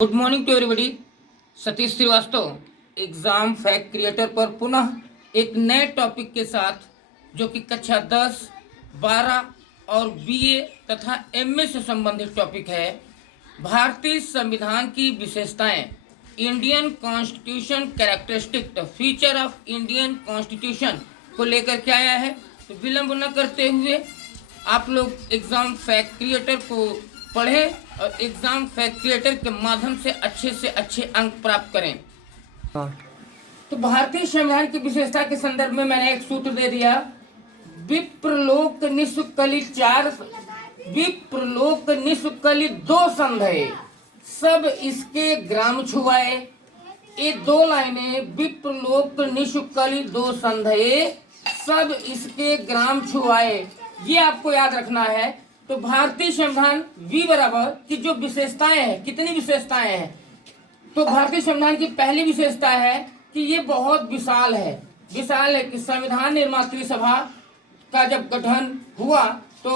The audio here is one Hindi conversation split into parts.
Good morning to everybody. Satish Srivastava exam fact creator पर पुनः एक नए टॉपिक के साथ, जो कि कक्षा 10, 12 और बीए तथा एमए से संबंधित टॉपिक है। भारतीय संविधान की विशेषताएं, Indian constitution characteristic, the feature of Indian constitution को लेकर के आया है। तो विलंब न करते हुए आप लोग एग्जाम फैक्ट क्रिएटर को पढ़ें और एग्जाम फैक्ट क्रिएटर के माध्यम से अच्छे अंक प्राप्त करें। तो भारतीय संविधान की विशेषता के संदर्भ में मैंने एक सूत्र दे दिया। विप्रलोक निष्कलि चार, विप्रलोक निष्कलि दो संधये, सब इसके ग्राम छुआए। ये दो लाइनें, विप्रलोक निष्कलि दो संधये, सब इसके ग्राम छुआए, ये आपको याद रखना है। तो भारतीय संविधान वी बराबर की जो विशेषताएं हैं, कितनी विशेषताएं हैं? तो भारतीय संविधान की पहली विशेषता है कि ये बहुत विशाल है। विशाल है कि संविधान निर्मात्री सभा का जब गठन हुआ तो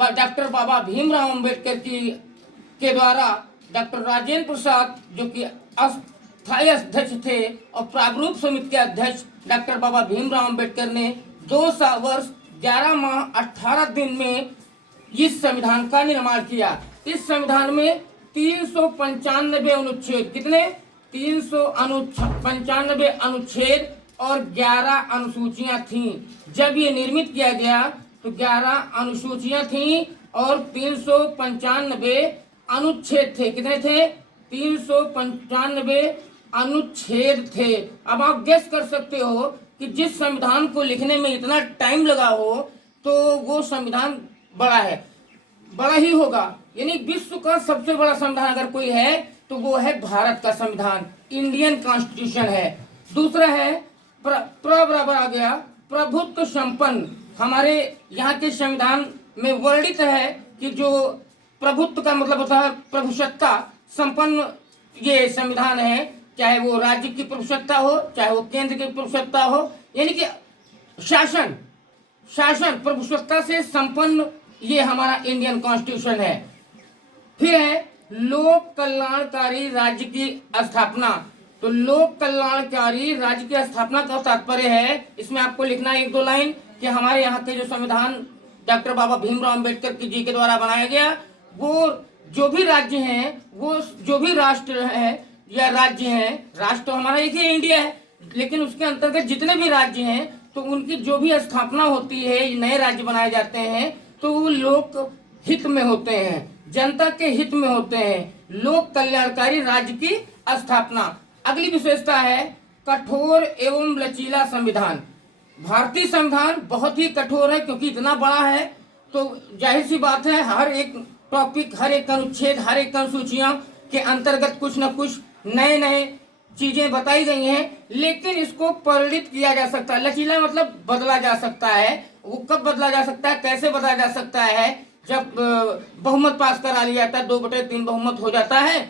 डॉक्टर बाबा भीमराव अंबेडकर के द्वारा डॉक्टर राजेंद्र प्रसाद, जो कि अस्थायी अध्यक्ष थे, और प्रारूप समिति के अध्यक्ष डॉक्टर बाबा भीमराव अंबेडकर ने 2 वर्ष 11 माह 18 दिन में इस संविधान का निर्माण किया। इस संविधान में 395 अनुच्छेद, कितने? 395 अनुच्छेद और 11 अनुसूचियां थीं। जब ये निर्मित किया गया तो 11 अनुसूचियां थीं और 395 अनुच्छेद थे। कितने थे? 395 अनुच्छेद थे। अब आप गेस कर सकते हो कि जिस संविधान को लिखने में इतना टाइम लगा हो तो वो संविधान बड़ा है, बड़ा ही होगा। यानी विश्व का सबसे बड़ा संविधान अगर कोई है तो वो है भारत का संविधान, इंडियन कॉन्स्टिट्यूशन है। दूसरा है बराबर आ गया, प्रभुत्व संपन्न। हमारे यहाँ के संविधान में वर्णित है कि जो प्रभुत्व का मतलब होता है प्रभुसत्ता संपन्न ये संविधान है, चाहे वो राज्य की प्रभुसत्ता हो, चाहे वो केंद्र की प्रभुसत्ता हो, यानी कि शासन प्रभुसत्ता से संपन्न ये हमारा इंडियन कॉन्स्टिट्यूशन है। फिर है लोक कल्याणकारी राज्य की स्थापना। तो लोक कल्याणकारी राज्य की स्थापना का तात्पर्य है, इसमें आपको लिखना है 1-2 लाइन कि हमारे यहाँ के जो संविधान डॉक्टर बाबा भीमराव अंबेडकर जी के द्वारा बनाया गया, वो जो भी राज्य हैं, वो जो भी राष्ट्र है या राज्य हैं, राष्ट्र तो हमारा एक ही इंडिया है, लेकिन उसके अंतर्गत जितने भी राज्य हैं तो उनकी जो भी स्थापना होती है, नए राज्य बनाए जाते हैं, तो वो लोक हित में होते हैं, जनता के हित में होते हैं। लोक कल्याणकारी राज्य की स्थापना। अगली विशेषता है कठोर एवं लचीला संविधान। भारतीय संविधान बहुत ही कठोर है, क्योंकि इतना बड़ा है तो जाहिर सी बात है हर एक टॉपिक, हर एक अनुच्छेद, हर एक अनुसूचियां के अंतर्गत कुछ न कुछ नए नए चीजें बताई गई हैं, लेकिन इसको परिवर्तित किया जा सकता है। लचीला मतलब बदला जा सकता है। वो कब बदला जा सकता है, कैसे बदला जा सकता है? जब बहुमत पास करा लिया जाता है, 2/3 बहुमत हो जाता है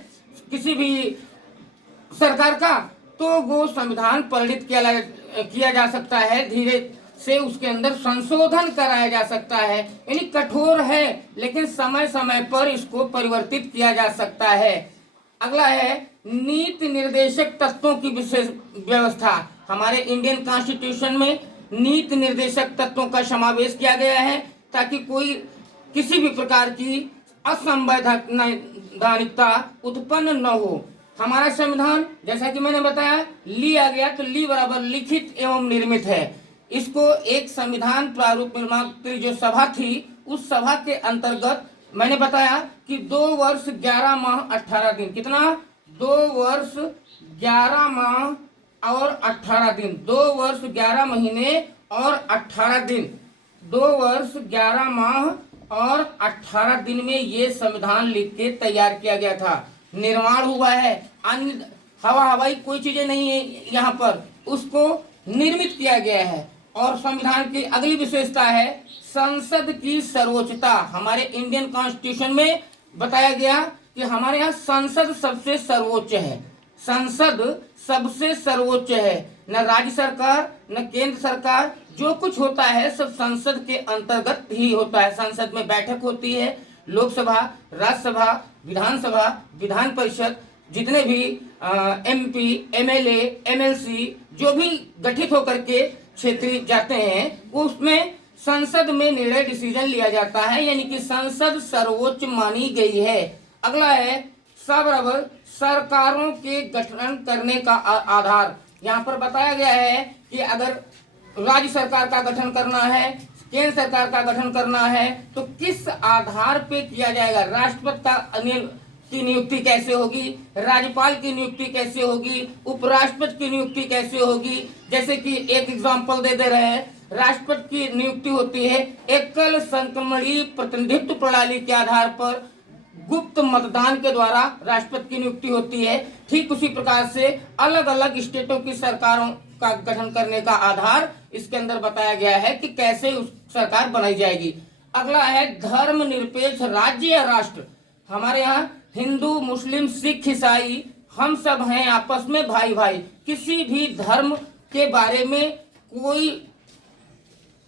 किसी भी सरकार का, तो वो संविधान परिवर्तित किया जा सकता है। धीरे से उसके अंदर संशोधन कराया जा सकता है। यानी कठोर है, लेकिन समय समय पर इसको परिवर्तित किया जा सकता है। अगला है नीति निर्देशक तत्वों की विशेष व्यवस्था। हमारे इंडियन कॉन्स्टिट्यूशन में नीति निर्देशक तत्वों का समावेश किया गया है, ताकि कोई किसी भी प्रकार की असंवैधानिकता उत्पन्न न हो। हमारा संविधान, जैसा कि मैंने बताया, लिया गया तो ली बराबर लिखित एवं निर्मित है। इसको एक संविधान प्रारूप निर्मात्री जो सभा थी, उस सभा के अंतर्गत मैंने बताया कि 2 वर्ष 11 माह 18 दिन। कितना? 2 वर्ष 11 माह और 18 दिन, 2 वर्ष 11 महीने और 18 दिन, 2 वर्ष 11 माह और 18 दिन में ये संविधान लिख के तैयार किया गया था, निर्माण हुआ है। अन्य हवाई कोई चीजें नहीं है यहाँ पर, उसको निर्मित किया गया है। और संविधान की अगली विशेषता है संसद की सर्वोच्चता। हमारे इंडियन कॉन्स्टिट्यूशन में बताया गया कि हमारे यहाँ संसद सबसे सर्वोच्च है। संसद सबसे सर्वोच्च है। न राज्य सरकार न केंद्र सरकार, जो कुछ होता है सब संसद के अंतर्गत ही होता है। संसद में बैठक होती है, लोकसभा, राज्यसभा, विधानसभा, विधान परिषद, जितने भी MP, MLA, MLC जो भी गठित होकर के क्षेत्रीय जाते हैं, उसमें संसद में निर्णय डिसीजन लिया जाता है, यानी कि संसद सर्वोच्च मानी गई है। अगला है सबरबर सरकारों के गठन करने का आधार। यहाँ पर बताया गया है कि अगर राज्य सरकार का गठन करना है, केंद्र सरकार का गठन करना है, तो किस आधार पे किया जाएगा। राष्ट्रपति की नियुक्ति कैसे होगी, राज्यपाल की नियुक्ति कैसे होगी, उपराष्ट्रपति की नियुक्ति कैसे होगी। जैसे कि एक एग्जांपल दे रहे हैं, राष्ट्रपति की नियुक्ति होती है एकल संक्रमणीय प्रतिनिधित्व प्रणाली के आधार पर, गुप्त मतदान के द्वारा राष्ट्रपति की नियुक्ति होती है। ठीक उसी प्रकार से अलग अलग स्टेटों की सरकारों का गठन करने का आधार इसके अंदर बताया गया है कि कैसे उस सरकार बनाई जाएगी। अगला है धर्मनिरपेक्ष राज्य या राष्ट्र। हमारे यहाँ हिंदू, मुस्लिम, सिख, ईसाई हम सब हैं आपस में भाई भाई। किसी भी धर्म के बारे में कोई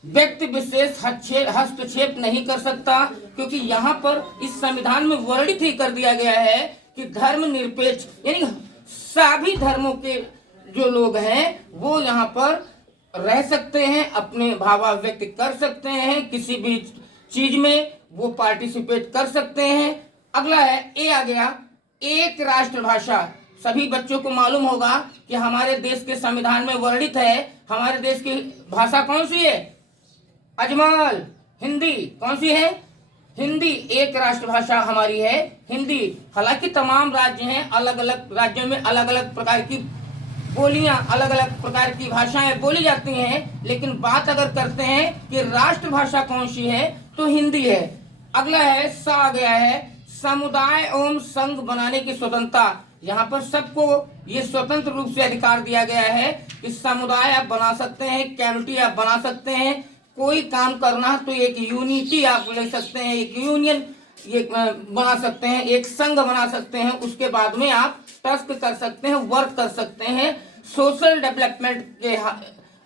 व्यक्ति विशेष हस्तक्षेप नहीं कर सकता, क्योंकि यहाँ पर इस संविधान में वर्णित ही कर दिया गया है कि धर्मनिरपेक्ष यानी सभी धर्मों के जो लोग हैं वो यहाँ पर रह सकते हैं, अपने भावाभिव्यक्ति कर सकते हैं, किसी भी चीज में वो पार्टिसिपेट कर सकते हैं। अगला है ए आ गया एक राष्ट्रभाषा। सभी बच्चों को मालूम होगा कि हमारे देश के संविधान में वर्णित है हमारे देश की भाषा कौन सी है, अजमल, हिंदी। कौन सी है, हिंदी। एक राष्ट्रभाषा हमारी है हिंदी। हालांकि तमाम राज्य हैं, अलग अलग राज्यों में अलग अलग प्रकार की बोलियां, अलग अलग प्रकार की भाषाएं बोली जाती हैं, लेकिन बात अगर करते हैं कि राष्ट्रभाषा कौन सी है तो हिंदी है। अगला है सा आ गया है समुदाय एवं संघ बनाने की स्वतंत्रता। यहाँ पर सबको ये स्वतंत्र रूप से अधिकार दिया गया है कि समुदाय आप बना सकते हैं, कम्युनिटी आप बना सकते हैं, कोई काम करना तो एक यूनिटी आप ले सकते हैं, एक यूनियन ये बना सकते हैं, एक संघ बना सकते हैं। उसके बाद में आप टास्क कर सकते हैं, वर्क कर सकते हैं, सोशल डेवलपमेंट के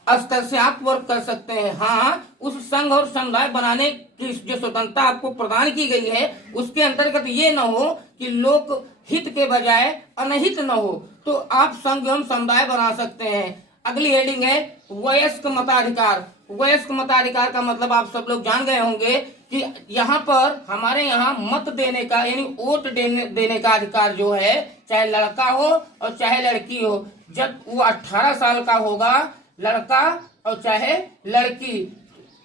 स्तर से आप वर्क कर सकते हैं। हाँ, उस संघ और समुदाय बनाने की जो स्वतंत्रता आपको प्रदान की गई है उसके अंतर्गत ये न हो कि लोक हित के बजाय अनहित न हो, तो आप संघ एवं समुदाय बना सकते हैं। अगली हेडिंग है वयस्क मताधिकार। वयस्क मताधिकार का मतलब आप सब लोग जान गए होंगे कि यहाँ पर हमारे यहाँ मत देने का यानी वोट देने का अधिकार जो है, चाहे लड़का हो और चाहे लड़की हो, जब वो 18 साल का होगा लड़का और चाहे लड़की,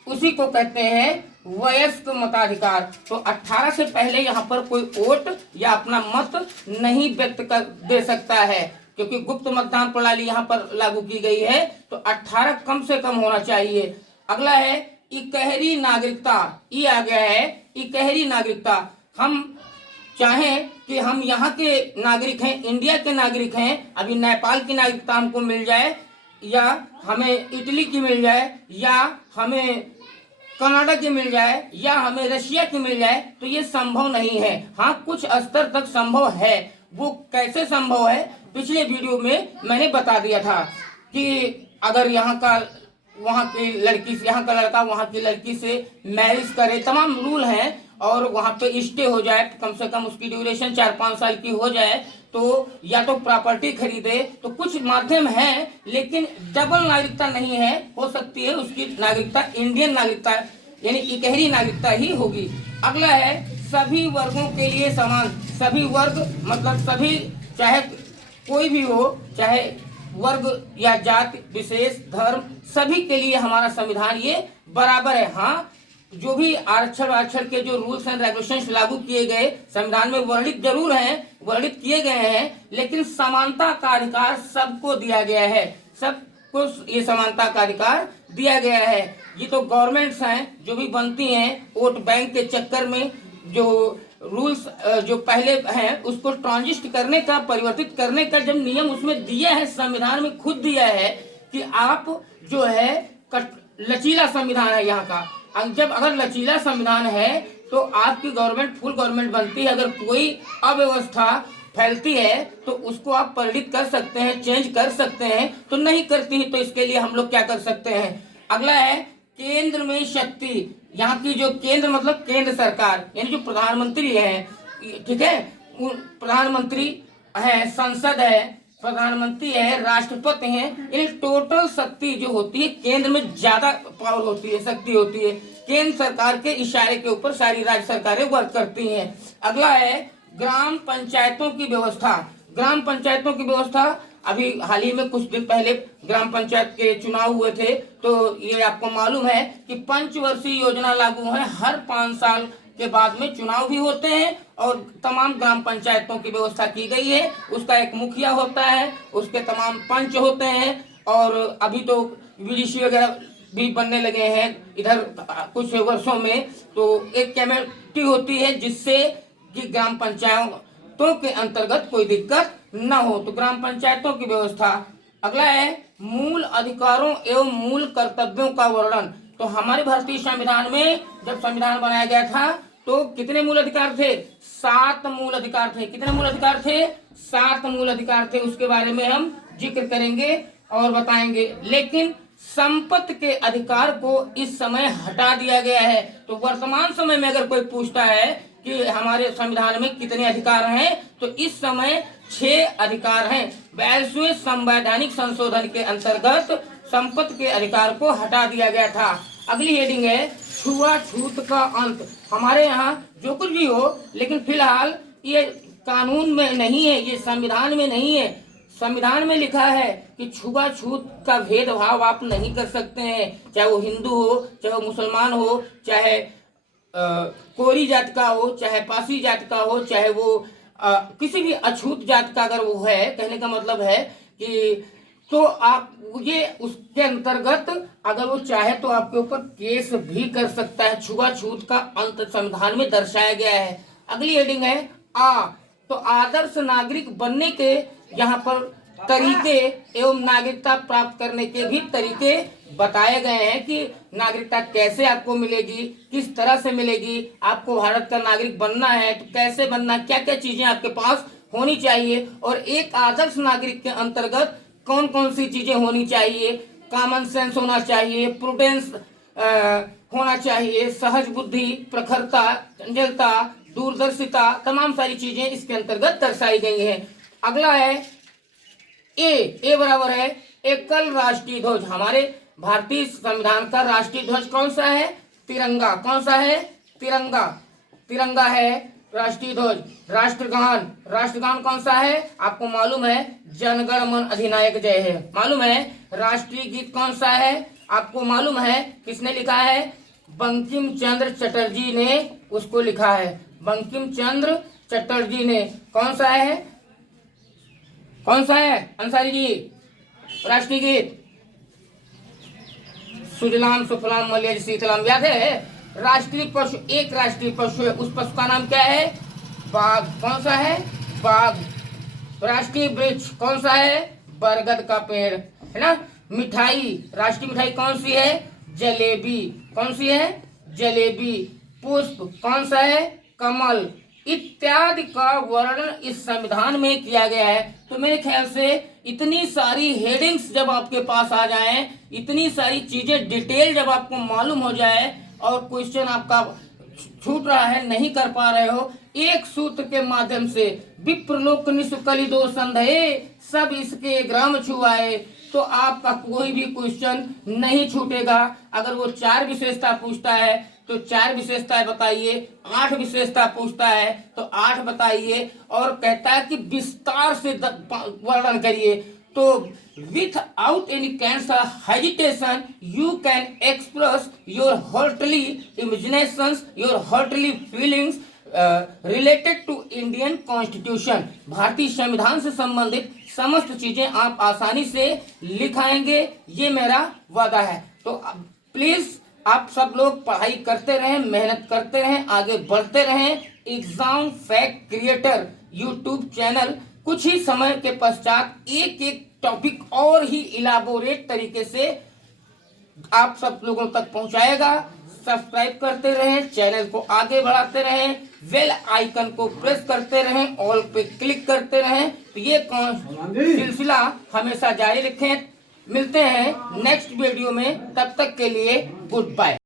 उसी को कहते हैं वयस्क मताधिकार। तो 18 से पहले यहाँ पर कोई वोट या अपना मत नहीं व्यक्त कर दे सकता है, क्योंकि गुप्त मतदान प्रणाली यहाँ पर लागू की गई है, तो 18 कम से कम होना चाहिए। अगला है इकहरी नागरिकता। ये आ गया है इकहरी नागरिकता। हम चाहें कि हम यहाँ के नागरिक हैं, इंडिया के नागरिक हैं, अभी नेपाल की नागरिकता हमको मिल जाए, या हमें इटली की मिल जाए, या हमें कनाडा की मिल जाए, या हमें रशिया की मिल जाए, तो ये संभव नहीं है। हाँ, कुछ स्तर तक संभव है। वो कैसे संभव है, पिछले वीडियो में मैंने बता दिया था कि अगर यहाँ का वहाँ की लड़की से, यहाँ का लड़का वहाँ की लड़की से मैरिज करे, तमाम रूल हैं, और वहाँ पे स्टे हो जाए, कम से कम उसकी ड्यूरेशन 4-5 साल की हो जाए, तो या तो प्रॉपर्टी खरीदे, तो कुछ माध्यम है, लेकिन डबल नागरिकता नहीं है। हो सकती है उसकी नागरिकता इंडियन नागरिकता यानी इकहरी नागरिकता ही होगी। अगला है सभी वर्गों के लिए समान। सभी वर्ग मतलब सभी, चाहे कोई भी हो, चाहे वर्ग या जाति विशेष, धर्म, सभी के लिए हमारा संविधान ये बराबर है। हाँ, जो भी आरक्षण के जो रूल्स एंड रेगुलेशंस लागू किए गए संविधान में वर्णित जरूर हैं, वर्णित किए गए हैं, लेकिन समानता का अधिकार सबको दिया गया है। सबको ये समानता का अधिकार दिया गया है। ये तो गवर्नमेंट्स हैं जो भी बनती हैं, वोट बैंक के चक्कर में जो रूल्स जो पहले हैं उसको ट्रांजिस्ट करने का, परिवर्तित करने का जब नियम उसमें दिया है, संविधान में खुद दिया है कि आप जो है लचीला संविधान है यहाँ का। जब अगर लचीला संविधान है तो आपकी गवर्नमेंट फुल गवर्नमेंट बनती है। अगर कोई अव्यवस्था फैलती है तो उसको आप परिणित कर सकते हैं, चेंज कर सकते हैं, तो नहीं करती है तो इसके लिए हम लोग क्या कर सकते हैं। अगला है केंद्र में शक्ति। यहाँ की जो केंद्र मतलब केंद्र सरकार यानी जो प्रधानमंत्री है, ठीक है, प्रधानमंत्री है, संसद है, प्रधानमंत्री है, राष्ट्रपति हैं, इन टोटल शक्ति जो होती है केंद्र में ज्यादा पावर होती है, शक्ति होती है। केंद्र सरकार के इशारे के ऊपर सारी राज्य सरकारें वर्क करती हैं। अगला है ग्राम पंचायतों की व्यवस्था। ग्राम पंचायतों की व्यवस्था, अभी हाल ही में कुछ दिन पहले ग्राम पंचायत के चुनाव हुए थे, तो ये आपको मालूम है कि पंचवर्षीय योजना लागू है। हर 5 साल के बाद में चुनाव भी होते हैं और तमाम ग्राम पंचायतों की व्यवस्था की गई है। उसका एक मुखिया होता है, उसके तमाम पंच होते हैं, और अभी तो बीडीसी वगैरह भी बनने लगे हैं इधर कुछ वर्षों में। तो एक कमेटी होती है जिससे कि ग्राम पंचायतों के अंतर्गत कोई दिक्कत न हो। तो ग्राम पंचायतों की व्यवस्था। अगला है मूल अधिकारों एवं मूल कर्तव्यों का वर्णन। तो हमारे भारतीय संविधान में जब संविधान बनाया गया था तो कितने मूल अधिकार थे? 7 मूल अधिकार थे। कितने मूल अधिकार थे? 7 मूल अधिकार थे। उसके बारे में हम जिक्र करेंगे और बताएंगे। लेकिन संपत्ति के अधिकार को इस समय हटा दिया गया है। तो वर्तमान समय में अगर कोई पूछता है कि हमारे संविधान में कितने अधिकार हैं, तो इस समय 6 अधिकार हैं। 42वें संवैधानिक संशोधन के अंतर्गत संपत्ति के अधिकार को हटा दिया गया था। अगली हेडिंग है छुआछूत का अंत। हमारे यहाँ जो कुछ भी हो, लेकिन फिलहाल ये कानून में नहीं है, ये संविधान में नहीं है। संविधान में लिखा है कि छुआछूत का भेदभाव आप नहीं कर सकते हैं, चाहे वो हिंदू हो, चाहे वो मुसलमान हो, चाहे कोरी जात का हो, चाहे पासी जात का हो, चाहे वो किसी भी अछूत जात का अगर वो है। कहने का मतलब है कि तो आप ये उसके अंतर्गत अगर वो चाहे तो आपके ऊपर केस भी कर सकता है। छुआछूत का अंत संविधान में दर्शाया गया है। अगली हेडिंग है तो आदर्श नागरिक बनने के यहाँ पर तरीके एवं नागरिकता प्राप्त करने के भी तरीके बताए गए हैं कि नागरिकता कैसे आपको मिलेगी, किस तरह से मिलेगी। आपको भारत का नागरिक बनना है तो कैसे बनना, क्या क्या चीजें आपके पास होनी चाहिए, और एक आदर्श नागरिक के अंतर्गत कौन कौन सी चीजें होनी चाहिए। कॉमन सेंस होना चाहिए, प्रूडेंस होना चाहिए, सहज बुद्धि, प्रखरता, चंचलता, दूरदर्शिता, तमाम सारी चीजें इसके अंतर्गत दर्शाई गई हैं। अगला है ए बराबर है एकल राष्ट्रीय ध्वज। हमारे भारतीय संविधान का राष्ट्रीय ध्वज कौन सा है? तिरंगा। कौन सा है? तिरंगा। तिरंगा है राष्ट्रीय ध्वज। राष्ट्रगान, राष्ट्रगान कौन सा है? आपको मालूम है जनगण मन अधिनायक जय है, मालूम है। राष्ट्रीय गीत कौन सा है? आपको मालूम है किसने लिखा है? बंकिम चंद्र चटर्जी ने उसको लिखा है। बंकिम चंद्र चटर्जी ने। कौन सा है? कौन सा है अंसारी जी? राष्ट्रीय गीत सुजलाम सुफलाम मलयज शीतलाम, याद है? राष्ट्रीय पशु, एक राष्ट्रीय पशु है, उस पशु का नाम क्या है? बाघ। कौन सा है? बाघ। राष्ट्रीय वृक्ष कौन सा है? बरगद का पेड़, है ना। मिठाई, राष्ट्रीय मिठाई कौन सी है? जलेबी। कौन सी है? जलेबी। पुष्प कौन सा है? कमल। इत्यादि का वर्णन इस संविधान में किया गया है। तो मेरे ख्याल से इतनी सारी हेडिंग्स जब आपके पास आ जाएं, इतनी सारी चीजें डिटेल जब आपको मालूम हो जाए और क्वेश्चन आपका छूट रहा है, नहीं कर पा रहे हो, एक सूत्र के माध्यम से विप्रलोक निष्कली दो संदेह सब इसके ग्राम छुआए, तो आपका कोई भी क्वेश्चन नहीं छूटेगा। अगर वो 4 विशेषता पूछता है तो 4 विशेषताएं बताइए, 8 विशेषता पूछता है तो 8 बताइए, और कहता है कि विस्तार से वर्णन करिए। तो without any kind of hesitation you can express your heartily imaginations, your heartily feelings related to Indian Constitution। भारतीय संविधान से संबंधित समस्त चीजें आप आसानी से लिखाएंगे, ये मेरा वादा है। तो प्लीज आप सब लोग पढ़ाई करते रहें, मेहनत करते रहें, आगे बढ़ते रहें। Exam fact creator YouTube channel कुछ ही समय के पश्चात एक एक टॉपिक और ही इलाबोरेट तरीके से आप सब लोगों तक पहुंचाएगा। सब्सक्राइब करते रहें, चैनल को आगे बढ़ाते रहें, बेल आइकन को प्रेस करते रहें, ऑल पे क्लिक करते रहें। तो ये सिलसिला हमेशा जारी रखें। मिलते हैं नेक्स्ट वीडियो में, तब तक के लिए गुड बाय।